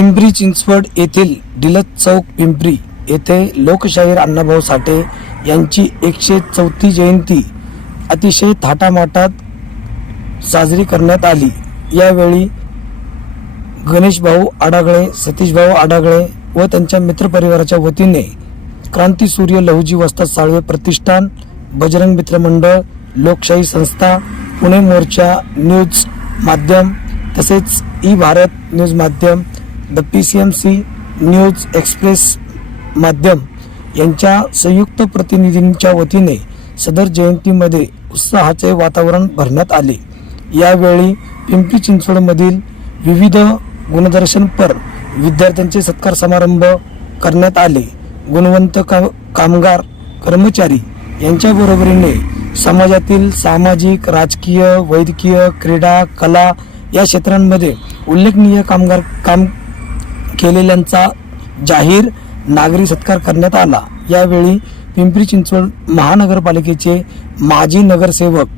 पिंपरी चिंचवड येथील डिलत चौक पिंपरी येथे लोकशाहीर अण्णाभाऊ साठे यांची एकशे चौथी जयंती अतिशय थाटामाटात साजरी करण्यात आली. यावेळी गणेशभाऊ आडागळे सतीशभाऊ आडागळे व त्यांच्या मित्रपरिवाराच्या वतीने क्रांतीसूर्य लहुजी वस्ताद साळवे प्रतिष्ठान बजरंग मित्र मंडळ लोकशाही संस्था पुणे मोर्चा न्यूज माध्यम तसेच ई भारत न्यूज माध्यम the P C M C news express माध्यम यांच्या संयुक्त प्रतिनिधींच्या वतीने सदर जयंतीमध्ये उत्साहाचे वातावरण भरण्यात आले. यावेळी पिंपरी चिंचवडमधील विविध गुणदर्शनपर विद्यार्थ्यांचे सत्कार समारंभ करण्यात आले. गुणवंत का कामगार कर्मचारी यांच्या बरोबरीने समाजातील सामाजिक राजकीय वैद्यकीय क्रीडा कला या क्षेत्रांमध्ये उल्लेखनीय कामगार काम केलेल्यांचा जाहीर नागरी सत्कार करण्यात आला. यावेळी पिंपरी चिंचवड महानगरपालिकेचे माजी नगरसेवक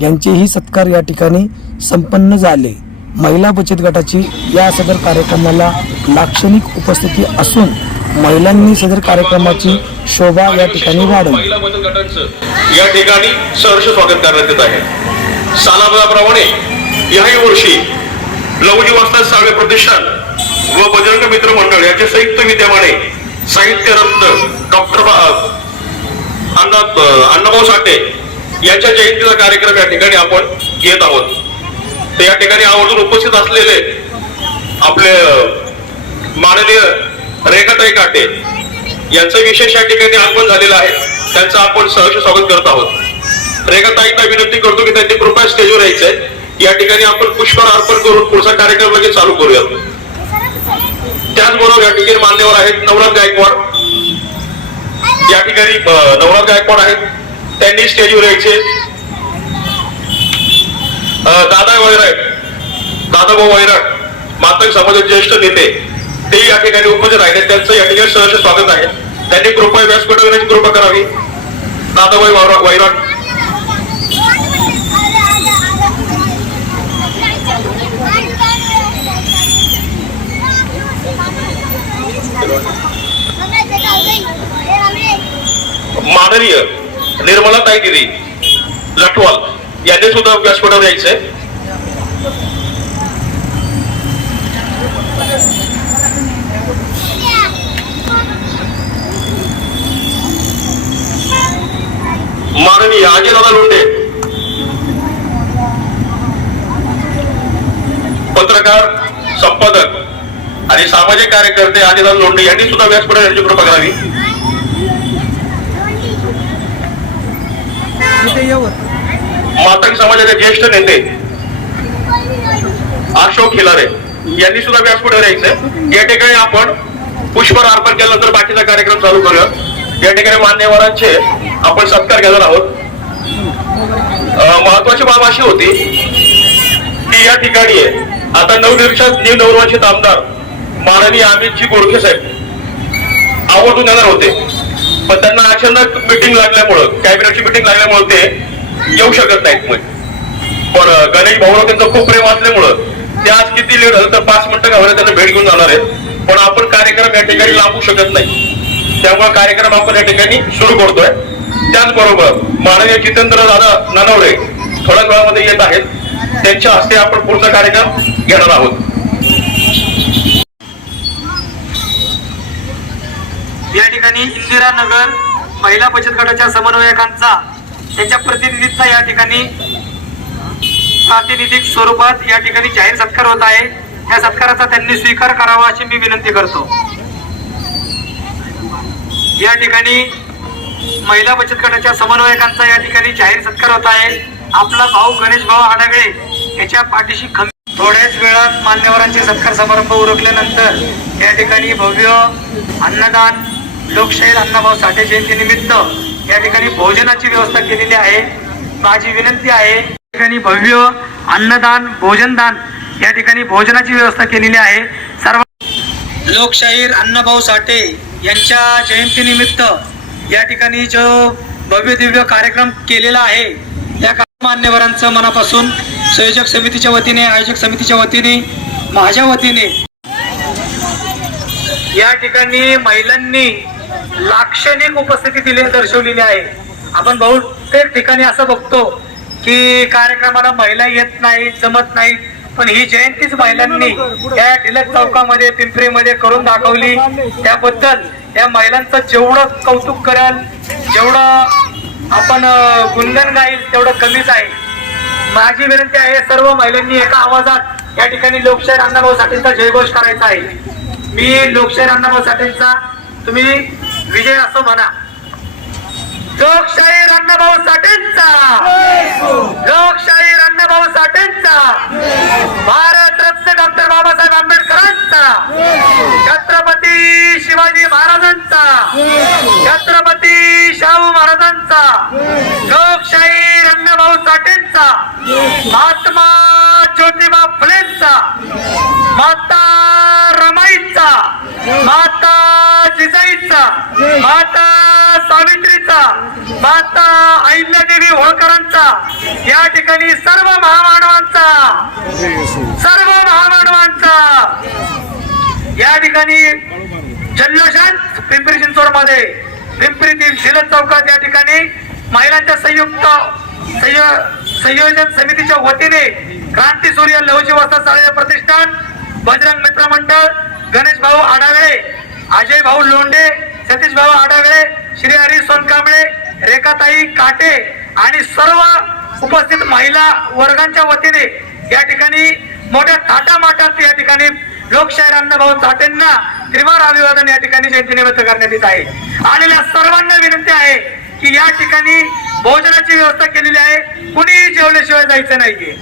यांचेही सत्कार या ठिकाणी संपन्न झाले. महिला बचत गटाची या सदर कार्यक्रमाला लाक्षणिक उपस्थिती असून महिलांनी सदर कार्यक्रमाची शोभा या ठिकाणी वाढवली. या ठिकाणी सहर्ष स्वागत करण्यात येत आहे. सालाबाप्रमाणे याही वर्षी लवजी वस्ताद प्रतिष्ठान व बजरंग मित्र मंडळ याचे संयुक्त विद्यमाने साहित्य रत्न डॉक्टर अण्णा अण्णाभाऊ साठे यांच्या जयंतीचा कार्यक्रम या ठिकाणी आपण घेत आहोत. तर या ठिकाणी आवर्जून उपस्थित असलेले आपले माननीय रेखाताई काटे यांचं विशेष या ठिकाणी आगमन झालेलं आहे. त्यांचं आपण सहर्ष स्वागत करत आहोत. रेखाताईंना विनंती करतो की त्यांनी कृपया स्टेजवर यायचंय. या ठिकाणी आपण पुष्पहार अर्पण करून पुढचा कार्यक्रम लगेच चालू करूयात. त्याचबरोबर या ठिकाणी मान्यवर आहेत नवनाथ गायकवाड. या ठिकाणी अ, नवनाथ गायकवाड आहेत. त्यांनी स्टेजवर यायचे. दादा वैराट दादाभाऊ वैराट मातंग समाजाचे ज्येष्ठ नेते ते या ठिकाणी उपस्थित राहिले त्यांचं या ठिकाणी सहर्ष स्वागत आहे. त्यांनी कृपया व्यासपीठ येण्याची कृपा करावी. दादाभाई वैरा- वैराट माननीय निर्मला ताईगिरी लटवाल यांनी सुद्धा व्यासपीठावर यायचंय. माननीय अजयदादा लोंढे. पत्रकार संपादक आणि सामाजिक कार्यकर्ते अजयदादा लोंढे यांनी सुद्धा व्यासपीठावर यांची कृपा करावी. मातंग समाजाचे ज्येष्ठ नेते अशोक खिलारे यांनी सुद्धा व्यासपीठावर यायचंय या ठिकाणी आपण पुष्पहार अर्पण केल्यानंतर बाकीचा कार्यक्रम चालू करूया. या ठिकाणी मान्यवरांचे आपण सत्कार घेणार आहोत. महत्वाची बाब अशी होती की या ठिकाणी आता नवनिर्मित नवनिर्वाचित आमदार माननीय अमितजी गोरखे साहेब. आवर्जून येणार होते. पण त्यांना अचानक मिटिंग लागल्यामुळं कॅबिनेटची मिटिंग लागल्यामुळं ते येऊ शकत नाहीत मग. पण गणेश भाऊ त्यांचं खूप प्रेम असल्यामुळं ते आज किती लेट झालं तर पाच मिनिटं घालून त्यांना भेट घेऊन जाणार आहेत. पण आपण कार्यक्रम या ठिकाणी लांबू शकत नाही. त्यामुळे कार्यक्रम आपण या ठिकाणी सुरू करतोय. त्याचबरोबर माननीय जितेंद्र दादा ननवडे थोड्याच वेळामध्ये येत आहेत. त्यांच्या हस्ते आपण पुढचा कार्यक्रम घेणार आहोत. या ठिकाणी इंदिरा नगर महिला बचत गटाच्या समन्वयकांचा त्यांच्या प्रतिनिधींचा या ठिकाणी प्रातिनिधिक स्वरूपात या ठिकाणी जाहीर सत्कार होत आहे. या सत्काराचा त्यांनी स्वीकार करावा अशी मी विनंती करतो. या ठिकाणी महिला बचत गटाच्या समन्वयकांचा या ठिकाणी जाहीर सत्कार होत आहे. आपला भाऊ गणेश भाऊ आडागळे याच्या पाठीशी खंबीर थोड्याच वेळात मान्यवरांचे सत्कार समारंभ उरकल्यानंतर या ठिकाणी भव्य अन्नदान लोकशाहीर अण्णाभाऊ साठे जयंतीनिमित्त या ठिकाणी भोजनाची व्यवस्था केलेली आहे. माझी विनंती आहे या ठिकाणी भव्य अन्नदान भोजनदान या ठिकाणी भोजनाची व्यवस्था केलेली आहे. सर्व लोकशाहीर अण्णाभाऊ साठे यांच्या जयंतीनिमित्त या ठिकाणी जो भव्य दिव्य कार्यक्रम केलेला आहे त्या मान्यवरांचं मनापासून संयोजक समितीच्या वतीने आयोजक समितीच्या वतीने माझ्या वतीने या ठिकाणी महिलांनी लाक्षणिक उपस्थिती दिली दर्शवलेली आहे. आपण बहुतेक ठिकाणी असं बघतो की कार्यक्रमाला महिला येत नाहीत जमत नाहीत पण ही जयंतीच महिलांनी या टिलक चौकामध्ये पिंपरीमध्ये करून दाखवली. त्याबद्दल या महिलांचं जेवढं कौतुक कराल जेवढं आपण अं, गाईल तेवढं कमीच आहे. माझी विनंती आहे सर्व महिलांनी एका आवाजात या ठिकाणी लोकशाहीर अण्णाभाऊ साठेंचा जयघोष करायचा आहे. मी लोकशाहीर अण्णाभाऊ साठेंचा तुम्ही विजय असं म्हणा. लोकशाहीर अण्णाभाऊ साठेंचा. लोकशाहीर अण्णाभाऊ साठेंचा. भारत रत्न डॉक्टर बाबासाहेब आंबेडकरांचा. छत्रपती शिवाजी महाराजांचा. छत्रपती शाहू महाराजांचा. लोकशाहीर अण्णाभाऊ साठेंचा. महात्मा ज्योतिबा फुलेंचा माता रमाईचा माता जिजाईचा माता सावित्रीचा माता अहिल्यादेवी होळकरांचा या ठिकाणी सर्व महामानवांचा सर्व महामानवांचा. या ठिकाणी जल्लोषात पिंपरी चिंचवडमध्ये पिंपरीतील शिलद चौकात या ठिकाणी महिलांच्या संयुक्त संयो- संयोजन समितीच्या वतीने क्रांती सूर्य लवची वस्ता चाळले प्रतिष्ठान बजरंग मित्र मंडळ गणेश भाऊ आढावळे अजय भाऊ लोंढे सतीश भाऊ आढावळे श्री हरी सोनकांबळे रेखाताई काटे आणि सर्व उपस्थित महिला वर्गांच्या वतीने या ठिकाणी मोठ्या थाटामाटात या ठिकाणी लोकशाहीर अण्णाभाऊ साठेंना त्रिवार अभिवादन या ठिकाणी जयंतीनिमित्त करण्यात येत आहे. आलेल्या सर्वांना विनंती आहे की या ठिकाणी भोजनाची व्यवस्था केलेली आहे. कुणीही जेवल्याशिवाय जायचं नाहीये.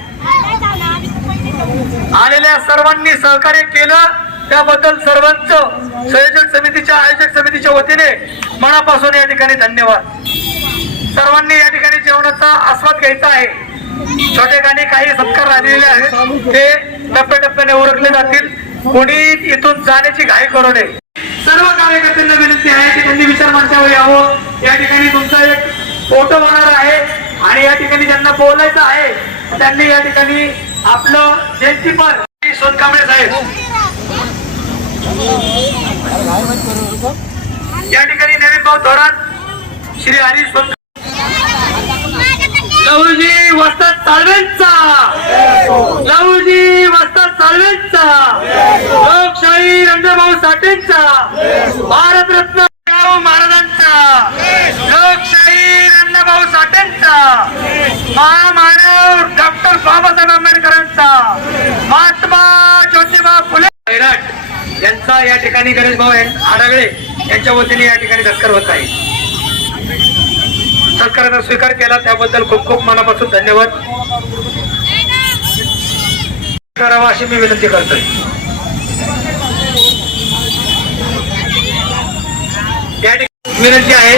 आलेल्या सर्वांनी सहकार्य केलं. त्याबद्दल सर्वांच संयोजक समितीच्या आयोजक समितीच्या वतीने मनापासून या ठिकाणी धन्यवाद. सर्वांनी या ठिकाणी जेवणाचा आस्वाद घ्यायचा आहे. छोटे गाणी काही सत्कार राहिलेले आहेत. ते टप्प्याटप्प्याने ओळखले जातील. कोणी इथून जाण्याची घाई करू नये. सर्व कार्यकर्त्यांना विनंती आहे की त्यांनी विचार मंचावर यावं. या ठिकाणी तुमचा एक फोटो होणार आहे. आणि या ठिकाणी ज्यांना बोलायचं आहे त्यांनी या ठिकाणी आपलं जयंतीपर सोनकांबळे साहेब. या ठिकाणी नवीन भाऊ थोरात श्री हरी सोन लहुजी वस्तात चालवेंचा लहूजी वस्तात चालवेंचा लोकशाही रंगभाऊ साठेंचा. भारतरत्न महाराजांचा लोकशाही अण्णाभाऊ साठेंचा महामानव डॉक्टर बाबासाहेब आंबेडकरांचा महात्मा ज्योतिबा फुले खैराट यांचा या ठिकाणी गणेश भाऊ आडागळे यांच्या वतीने या ठिकाणी सत्कार होत आहे सत्काराचा स्वीकार केला त्याबद्दल खूप खूप मनापासून धन्यवाद. करावा अशी मी विनंती करतो या ठिकाणी विनंती आहे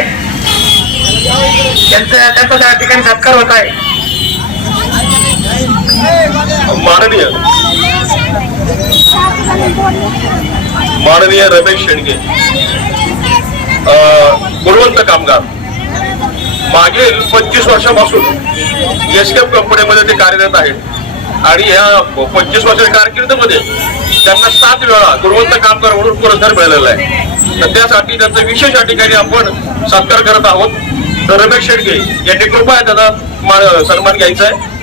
त्यांचा त्यांचा त्या ठिकाणी सत्कार होत आहे. माननीय. माननीय रमेश शेंडगे. अं, गुणवंत कामगार. मागील पंचवीस वर्षापासून एसकेप कंपनीमध्ये ते कार्यरत आहेत. आणि या पंचवीस वर्षाच्या कारकिर्दीमध्ये त्यांना सात वेळा गुणवंत कामगार म्हणून पुरस्कार मिळालेला आहे. तर त्यासाठी त्यांचा विशेष या ठिकाणी आपण सत्कार करत आहोत. तर रमेश शेडगे यांनी कृपया त्यांना सन्मान घ्यायचा आहे.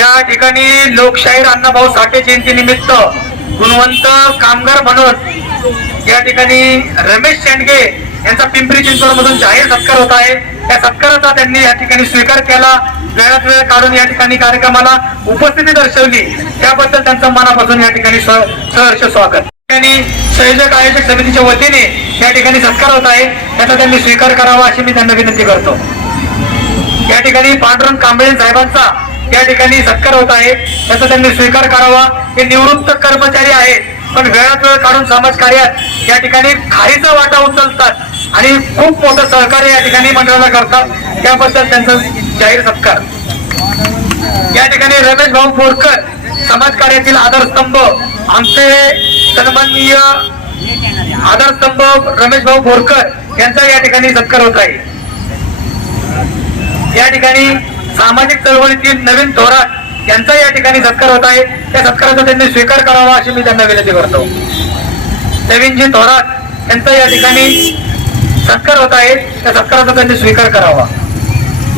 या ठिकाणी लोकशाहीर अण्णाभाऊ साठे जयंती निमित्त गुणवंत कामगार म्हणून या ठिकाणी रमेश शेंडगे यांचा पिंपरी चिंचवड मधून जाहीर सत्कार होत आहे. त्या सत्काराचा त्यांनी या ठिकाणी स्वीकार केला. वेळात वेळ काढून या ठिकाणी कार्यक्रमाला उपस्थिती दर्शवली. त्याबद्दल त्यांचं मनापासून या ठिकाणी सह- सहर्ष स्वागत. या ठिकाणी संयोजक आयोजक समितीच्या वतीने या ठिकाणी सत्कार होत आहे. त्याचा त्यांनी स्वीकार करावा अशी मी त्यांना विनंती करतो. या ठिकाणी पांडुरंग कांबळे साहेबांचा या ठिकाणी सत्कार होत आहे त्याचा त्यांनी स्वीकार करावा. हे निवृत्त कर्मचारी आहेत. पण वेळात वेळ काढून समाजकार्यात या ठिकाणी खारीचा वाटा उचलतात आणि खूप मोठं सहकार्य या ठिकाणी मंडळाला करतात. त्याबद्दल त्यांचा जाहीर सत्कार. या ठिकाणी रमेश भाऊ बोरकर समाजकार्यातील आधारस्तंभ आमचे सन्माननीय आधारस्तंभ रमेश भाऊ बोरकर यांचा या ठिकाणी सत्कार होत आहे. या ठिकाणी सामाजिक चळवळीतील नवीन थोरात यांचा या ठिकाणी सत्कार होत आहे. त्या सत्काराचा त्यांनी स्वीकार करावा अशी मी त्यांना विनंती करतो. नवीनजी थोरात यांचा या ठिकाणी सत्कार होत आहे त्या सत्काराचा त्यांनी स्वीकार करावा.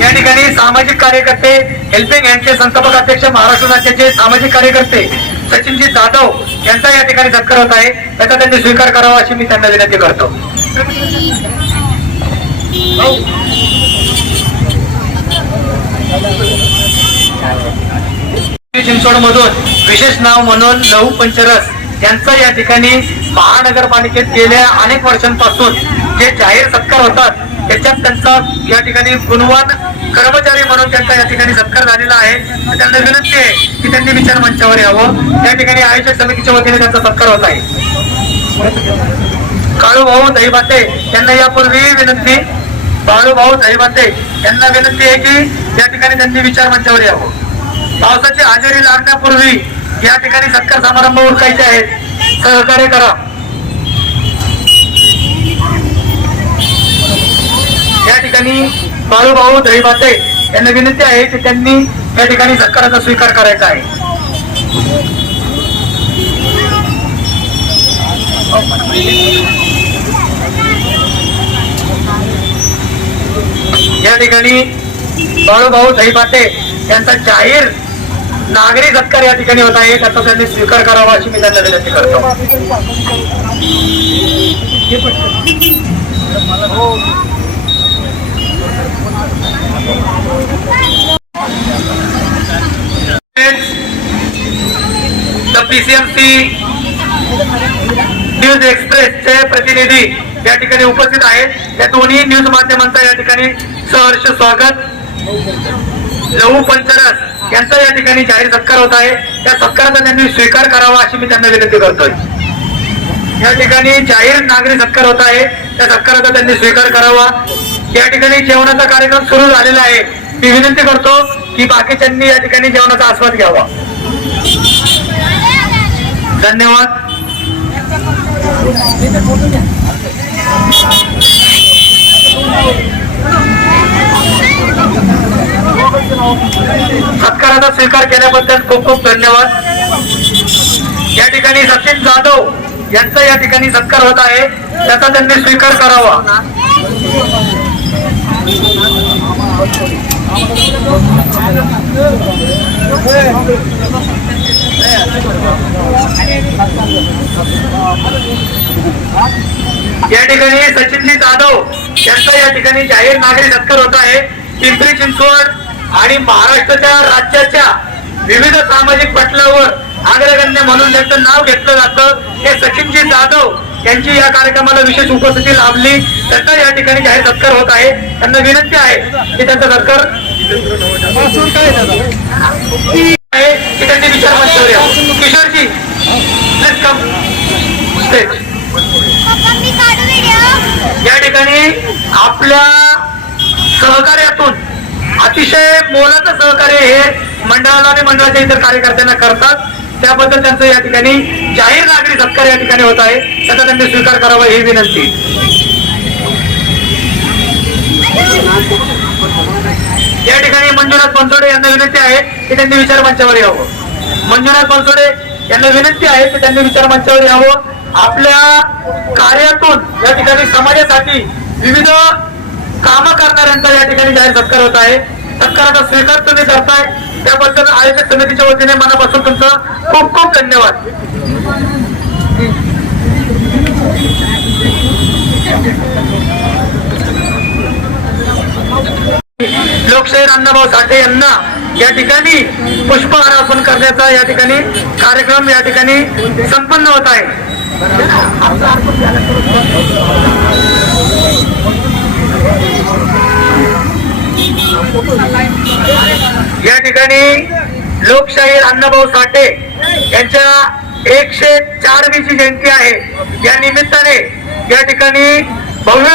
या ठिकाणी सामाजिक कार्यकर्ते हेल्पिंग हँडचे संस्थापक अध्यक्ष महाराष्ट्र राज्याचे सामाजिक कार्यकर्ते सचिनजी जाधव यांचा या ठिकाणी सत्कार होत आहे. त्याचा त्यांनी स्वीकार करावा अशी मी त्यांना विनंती करतो. हो. चिंचवडमधून विशेष नाव म्हणून लहू पंचरस यांचा या ठिकाणी महानगरपालिकेत गेल्या अनेक वर्षांपासून जे जाहीर सत्कार होतात त्याच्यात त्यांचा या ठिकाणी गुणवान कर्मचारी म्हणून त्यांचा या ठिकाणी सत्कार झालेला आहे. त्यांना विनंती आहे की त्यांनी विचार मंचावर यावं. त्या ठिकाणी आयोजक समितीच्या वतीने त्यांचा सत्कार होत आहे. काळू भाऊ दहीबाते यांना यापूर्वी विनंती बाळूभाऊ भाऊ यांना विनंती आहे की या ठिकाणी त्यांनी विचार मंचावर यावं. पावसाची हजेरी लागण्यापूर्वी या ठिकाणी सत्कार समारंभ उरकायचे आहेत. सहकार्य करा. या ठिकाणी बाळूभाऊ दहीबाते यांना विनंती आहे की त्यांनी या ठिकाणी सत्काराचा स्वीकार करायचा आहे. या ठिकाणी बाळूभाऊ दहीपाटे यांचा जाहीर नागरी सत्कार या ठिकाणी होत आहे. त्याचा त्यांनी स्वीकार करावा अशी मी त्यांना विनंती करतो. द पीसीएमसी न्यूज एक्सप्रेसचे प्रतिनिधी या ठिकाणी उपस्थित आहेत या दोन्ही न्यूज माध्यमांचा या ठिकाणी सहर्ष स्वागत. लहू पंचरस यांचा या ठिकाणी जाहीर सत्कार होत आहे. त्या सत्काराचा त्यांनी स्वीकार करावा अशी मी त्यांना विनंती करतोय. या ठिकाणी जाहीर नागरी सत्कार होत आहे. त्या सत्काराचा त्यांनी स्वीकार करावा. या ठिकाणी जेवणाचा कार्यक्रम सुरू झालेला आहे. मी विनंती करतो की बाकीच्यांनी या ठिकाणी जेवणाचा आस्वाद घ्यावा. धन्यवाद. सत्काराचा स्वीकार केल्याबद्दल खूप खूप धन्यवाद. या ठिकाणी सचिन जाधव यांचा या ठिकाणी सत्कार होत आहे. त्याचा त्यांनी स्वीकार करावा. या ठिकाणी सचिनजी जाधव यांचा या ठिकाणी जाहीर नागरी सत्कार होत आहे. पिंपरी चिंचवड आणि महाराष्ट्राच्या राज्याच्या विविध सामाजिक पटलावर अग्रगण्य म्हणून त्यांचं नाव घेतलं जातं. हे सचिनजी जाधव यांची या कार्यक्रमाला विशेष उपस्थिती लाभली. त्यांचा या ठिकाणी जाहीर सत्कार होत आहे. त्यांना विनंती आहे की त्यांचा सत्कार आहे की त्यांनी विचार किशोरजी प्लीज कम या ठिकाणी आपल्या सहकार्यातून अतिशय मोलाचं सहकार्य हे मंडळाला आणि मंडळाच्या इतर कार्यकर्त्यांना करतात. त्याबद्दल त्यांचं या ठिकाणी जाहीर नागरी सत्कार या ठिकाणी होत आहे. त्याचा त्यांनी स्वीकार करावा ही विनंती. या ठिकाणी मंजुनाथ बनसोडे यांना विनंती आहे की त्यांनी विचार मंचावर यावं. मंजुनाथ बनसोडे यांना विनंती आहे की त्यांनी विचार मंचावर यावं. आपल्या कार्यातून या ठिकाणी समाजासाठी विविध कामं करणाऱ्यांचा या ठिकाणी जाहीर सत्कार होत आहे. सत्काराचा स्वीकार तुम्ही करताय. त्याबद्दल आयोजक समितीच्या वतीने मनापासून तुमचं खूप खूप धन्यवाद. लोकशाहीर अण्णाभाऊ साठे यांना या ठिकाणी पुष्पहार अर्पण करण्याचा या ठिकाणी कार्यक्रम या ठिकाणी संपन्न होत आहे. या ठिकाणी लोकशाहीर अण्णाभाऊ साठे यांच्या एकशे चारवीची जयंती आहे. या निमित्ताने या ठिकाणी भव्य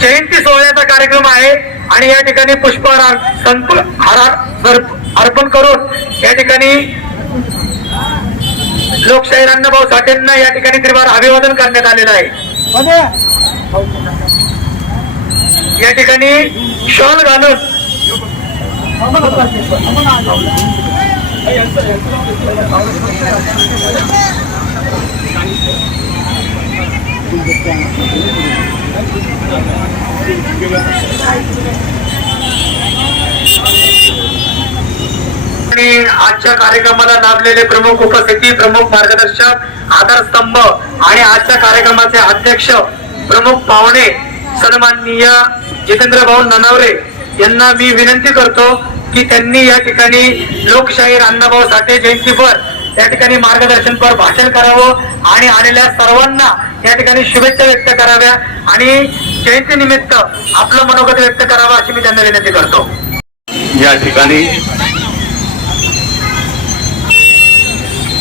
जयंती सोहळ्याचा कार्यक्रम आहे आणि या ठिकाणी पुष्पहार संप हार अर्पण करून या ठिकाणी लोकशाहीर अण्णाभाऊ साठेंना या ठिकाणी त्रिवार अभिवादन करण्यात आलेलं आहे. या ठिकाणी शॉल घालून आणि आजच्या कार्यक्रमाला लाभलेले प्रमुख उपस्थिती प्रमुख मार्गदर्शक आधारस्तंभ आणि आजच्या कार्यक्रमाचे अध्यक्ष प्रमुख पाहुणे सन्माननीय जितेंद्र भाऊ ननावरे यांना मी विनंती करतो की त्यांनी या ठिकाणी लोकशाहीर अण्णाभाऊ साठे जयंतीवर या ठिकाणी मार्गदर्शनपर भाषण करावं आणि आलेल्या सर्वांना या ठिकाणी शुभेच्छा व्यक्त कराव्या आणि जयंतीनिमित्त आपलं मनोगत व्यक्त करावं अशी मी त्यांना विनंती करतो. या ठिकाणी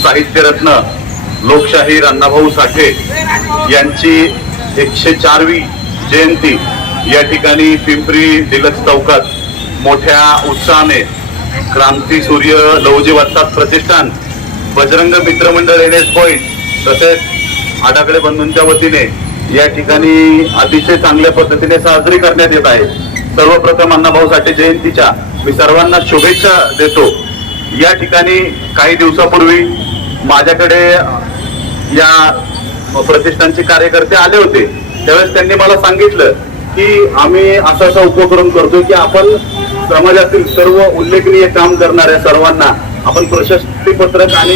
साहित्यरत्न लोकशाहीर अण्णाभाऊ साठे यांची एकशे चारवी जयंती या ठिकाणी पिंपरी डिलक्स चौकात मोठ्या उत्साहाने क्रांती सूर्य लवजी वस्तात प्रतिष्ठान बजरंग मित्रमंडळ एन एस पॉईंट तसेच आडाकडे बंधूंच्या वतीने या ठिकाणी अतिशय चांगल्या पद्धतीने साजरी करण्यात येत आहे. सर्वप्रथम अण्णाभाऊ साठे जयंतीच्या मी सर्वांना शुभेच्छा देतो. या ठिकाणी काही दिवसापूर्वी माझ्याकडे या प्रतिष्ठानचे कार्यकर्ते आले होते. त्यावेळेस त्यांनी मला सांगितलं की आम्ही असा असा उपक्रम करतो की आपण समाजातील सर्व उल्लेखनीय काम करणाऱ्या सर्वांना आपण प्रशस्तीपत्रक आणि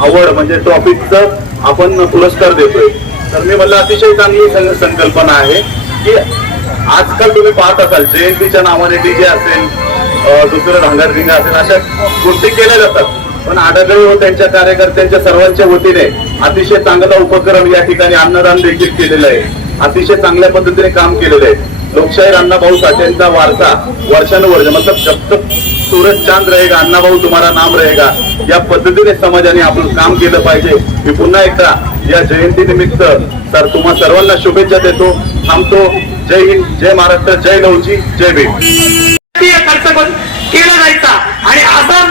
आवड म्हणजे ट्रॉफीचं आपण पुरस्कार देतोय. तर मी म्हणलं अतिशय चांगली सं- संकल्पना आहे की आजकाल तुम्ही पाहत असाल जयंतीच्या नावाने डीजे असेल दुसरं दुसरं धांगरधिंगा असेल अशा गोष्टी केल्या जातात पण आढळले व त्यांच्या कार्यकर्त्यांच्या सर्वांच्या वतीने अतिशय चांगला उपक्रम या ठिकाणी अन्नदान देखील केलेलं आहे. अतिशय चांगल्या पद्धतीने काम केलेलं आहे. लोकशाहीर अण्णाभाऊ साठेंचा वारसा वर्षानुवर्ष मतलब जब सूरज चांद रहेगा अण्णाभाऊ तुम्हारा नाम रहेगा. या पद्धतीने समाजाने आपण काम केलं पाहिजे. मी पुन्हा एकदा या जयंती निमित्त तर तुम्हा सर्वांना शुभेच्छा देतो. थांबतो. जय हिंद जय महाराष्ट्र जय लवजी जय भीम राजकीय खर्च करून केला जायचा आणि असा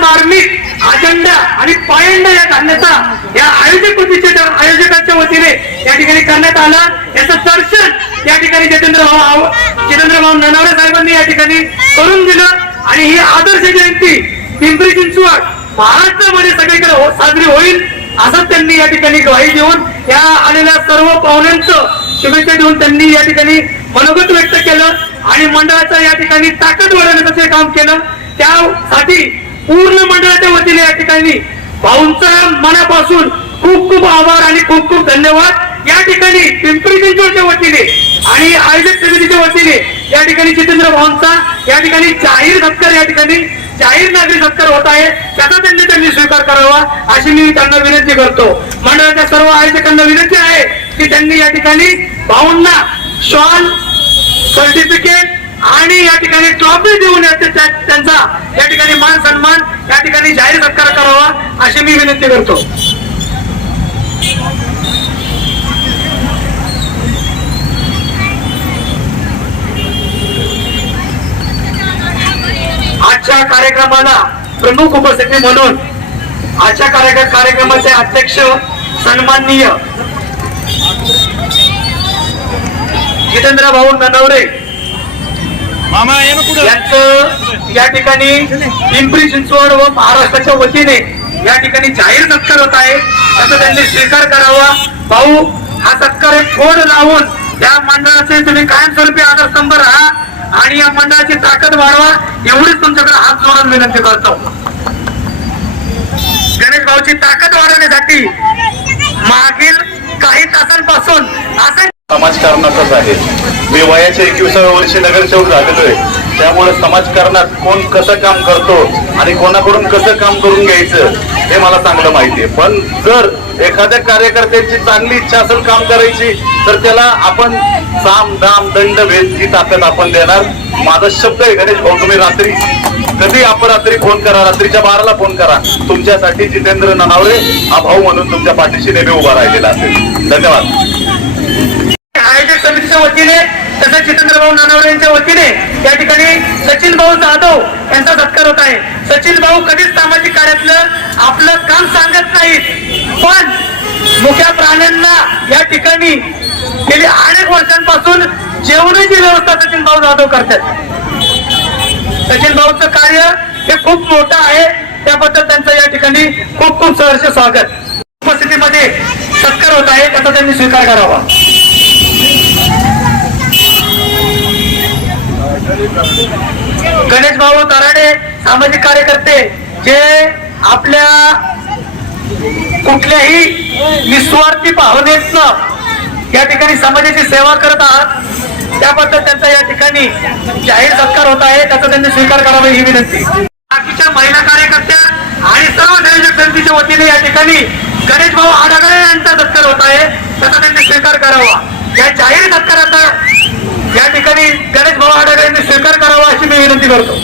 मार्मिक आणि पायंडा या घालण्याचा या आयोजक कृतीच्या आयोजकांच्या वतीने या ठिकाणी करण्यात आला. याचं दर्शन या ठिकाणी जितेंद्र भाऊ जितेंद्र भाऊ ननावरे साहेबांनी या ठिकाणी करून दिलं. आणि ही आदर्श जयंती पिंपरी चिंचवड महाराष्ट्रामध्ये सगळीकडे हो- साजरी होईल असं त्यांनी या ठिकाणी ग्वाही देऊन या आलेल्या सर्व पाहुण्यांचं शुभेच्छा देऊन त्यांनी या ठिकाणी मनोगत व्यक्त केलं. आणि मंडळाचं या ठिकाणी ताकद वाढवण्याचं काम केलं त्यासाठी पूर्ण मंडळाच्या वतीने या ठिकाणी भाऊंचा मनापासून खूप खूप आभार आणि खूप खूप धन्यवाद. या ठिकाणी पिंपरी चिंचवडच्या वतीने आणि आयोजक समितीच्या वतीने या ठिकाणी जितेंद्र भाऊंचा या ठिकाणी जाहीर सत्कार या ठिकाणी जाहीर नागरिक सत्कार होत आहे. त्याचा त्यांनी त्यांनी स्वीकार करावा अशी मी त्यांना विनंती करतो. मंडळाच्या सर्व आयोजकांना विनंती आहे की त्यांनी या ठिकाणी भाऊंना शॉल सर्टिफिकेट आणि या ठिकाणी ट्रॉफी देऊन त्या- त्यांचा या ठिकाणी मान सन्मान या ठिकाणी जाहीर सत्कार करावा अशी मी विनंती करतो. आजच्या कार्यक्रमाला प्रमुख उपस्थिती म्हणून आजच्या कार्यक्रम कार्यक्रमाचे अध्यक्ष सन्माननीय जितेंद्र भाऊ ननवरे यांचं या ठिकाणी पिंपरी चिंचवड व महाराष्ट्राच्या वतीने या ठिकाणी जाहीर सत्कार होत आहे. असं त्यांनी स्वीकार करावा. भाऊ हा सत्कार एक फोड लावून या मंडळाचे तुम्ही कायमस्वरूपी आधारस्तंभ राहा आणि या मंडळाची ताकद वाढवा. एवढीच तुमच्याकडे हात जोडून विनंती करतो. गणेश भाऊची ताकद वाढवण्यासाठी मागील काही तासांपासून असं समाजकारणाचाच आहे. मी वयाच्या एकविसाव्या वर्षी नगरसेवक झालेलो आहे. त्यामुळे समाजकारणात कोण कसं काम करतो आणि कोणाकडून कसं काम करून घ्यायचं हे मला चांगलं माहिती आहे. पण जर एखाद्या कार्यकर्त्याची चांगली इच्छा असेल काम करायची तर त्याला आपण साम दाम दंड भेद ही ताकद आपण देणार. माझा शब्द आहे गणेश भाऊ तुम्ही रात्री कधी आपण रात्री फोन करा रात्रीच्या बाराला फोन करा. तुमच्यासाठी जितेंद्र ननावरे हा भाऊ म्हणून तुमच्या पाठीशी नेहमी उभा राहिलेला असेल. धन्यवाद. आयोजक समितीच्या वतीने तसेच जितेंद्र भाऊ नानावरे यांच्या वतीने या ठिकाणी सचिन भाऊ जाधव यांचा सत्कार होत आहे. सचिन भाऊ कधीच सामाजिक कार्यातलं आपलं काम सांगत नाहीत. पण मुख्या प्राण्यांना या ठिकाणी गेली अनेक वर्षांपासून जेवणाची व्यवस्था सचिन भाऊ जाधव करतात. सचिन भाऊचं कार्य हे खूप मोठं आहे. त्याबद्दल त्यांचं या ठिकाणी खूप खूप सहर्ष स्वागत. उपस्थितीमध्ये सत्कार होत आहे. त्याचा त्यांनी स्वीकार करावा. गणेश भाऊ तराडे सामाजिक कार्यकर्ते जे आपल्या कुठल्याही निस्वार्थी भावनेतनं या ठिकाणी समाजाची सेवा करत आहात त्याबद्दल त्यांचा या ठिकाणी जाहीर सत्कार होत आहे त्याचा त्यांनी स्वीकार करावा ही विनंती. बाकीच्या महिला कार्यकर्त्या आणि सर्व संयोजक समितीच्या वतीने या ठिकाणी गणेश भाऊ आडागळे यांचा सत्कार होत आहे त्याचा त्यांनी स्वीकार करावा. या जाहीर सत्काराचा या ठिकाणी गणेश भाऊ आढावे यांनी स्वीकार करावा अशी मी विनंती करतो.